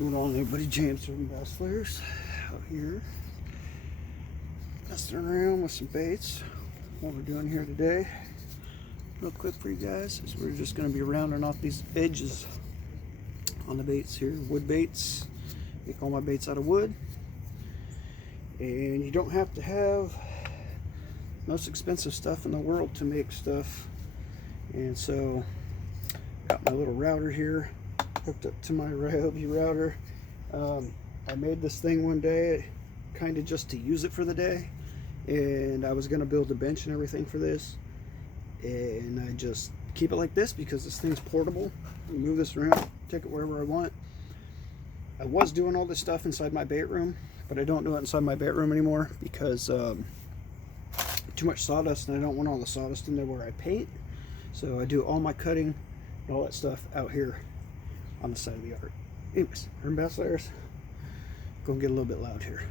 going on, everybody? James from Bass Flares out here messing around with some baits. What we're doing here today, real quick for you guys, is we're just going to be rounding off these edges on the baits here. Wood baits. Make all my baits out of wood, and you don't have to have the most expensive stuff in the world to make stuff. And so got my little router here hooked up to my Ryobi router. I made this thing one day kind of just to use it for the day, and I was going to build a bench and everything for this, and I just keep it like this because this thing's portable. I move this around, take it wherever I want. I was doing all this stuff inside my bait room, but I don't do it inside my bait room anymore because too much sawdust, and I don't want all the sawdust in there where I paint. So I do all my cutting and all that stuff out here on the side of the yard. Anyways, we're in Bass Flares. Gonna get a little bit loud here.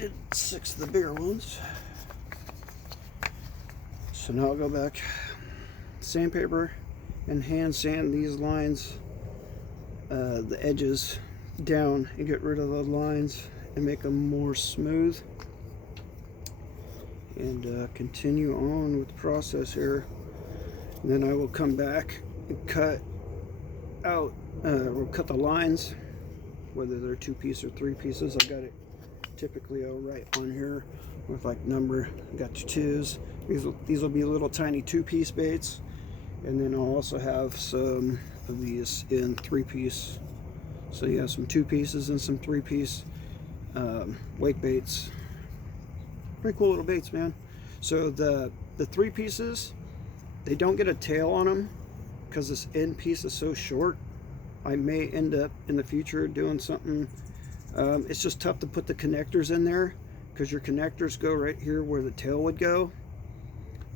did 6 of the bigger ones. So now I'll go back, sandpaper, and hand sand these lines, the edges down, and get rid of the lines and make them more smooth. And continue on with the process here. And then I will come back and cut out, we'll cut the lines, whether they're 2-piece or 3 pieces. I've got it typically I'll write on here with like number, got your 2s. These will be little tiny 2-piece baits. And then I'll also have some of these in 3-piece. So you have some 2 pieces and some 3-piece wake baits. Pretty cool little baits, man. So the 3 pieces, they don't get a tail on them because this end piece is so short. I may end up in the future doing something. It's just tough to put the connectors in there because your connectors go right here where the tail would go.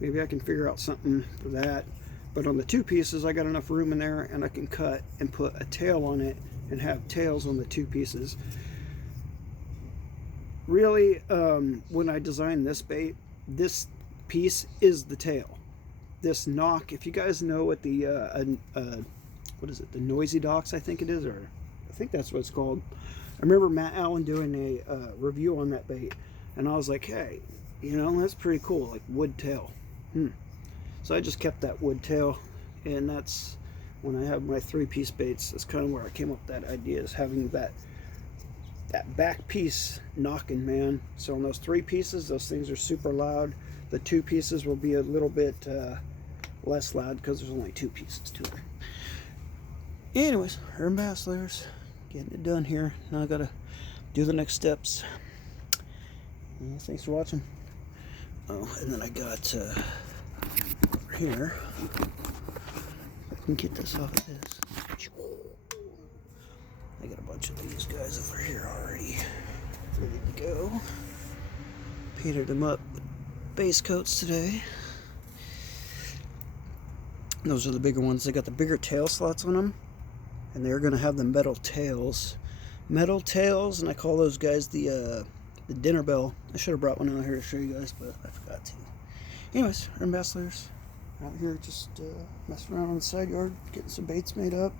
Maybe I can figure out something for that. But on the 2 pieces, I got enough room in there, and I can cut and put a tail on it and have tails on the 2 pieces. Really, when I designed this bait, this piece is the tail. This knock, if you guys know what the what is it, the noisy docks, I think it is, or I think that's what it's called. I remember Matt Allen doing a review on that bait, and I was like, hey, you know, that's pretty cool, like wood tail. So I just kept that wood tail, and that's when I have my 3-piece baits. That's kind of where I came up with that idea, is having that back piece knocking, man. So on those 3 pieces, those things are super loud. The 2 pieces will be a little bit less loud because there's only 2 pieces to it. Anyways, herb bass layers, getting it done here. Now I gotta do the next steps. Yeah, thanks for watching. Oh, and then I got over here, I can get this off of this. I got a bunch of these guys over here already ready to go. Painted them up with base coats today. Those are the bigger ones. They got the bigger tail slots on them, and they're gonna have the metal tails. Metal tails, and I call those guys the dinner bell. I should have brought one out here to show you guys, but I forgot to. Anyways, herb bass layers out here, just messing around on the side yard, getting some baits made up.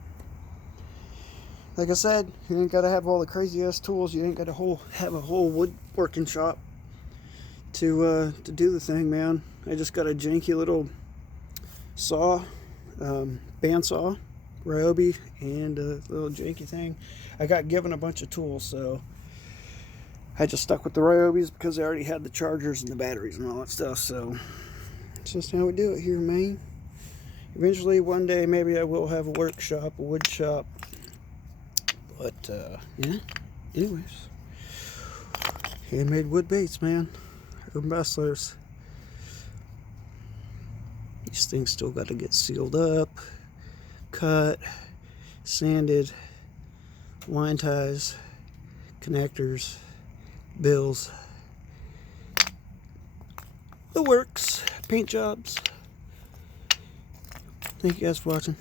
Like I said, you ain't gotta have all the crazy ass tools. You ain't gotta have a whole woodworking shop to do the thing, man. I just got a janky little saw, bandsaw, Ryobi, and a little janky thing. I got given a bunch of tools, so I just stuck with the Ryobis because I already had the chargers and the batteries and all that stuff. So it's just how we do it here, man. Eventually, one day, maybe I will have a workshop, a wood shop. But yeah, anyways, handmade wood baits, man. Herb bass layers. These things still got to get sealed up, cut, sanded, line ties, connectors, bills, the works, paint jobs. Thank you guys for watching.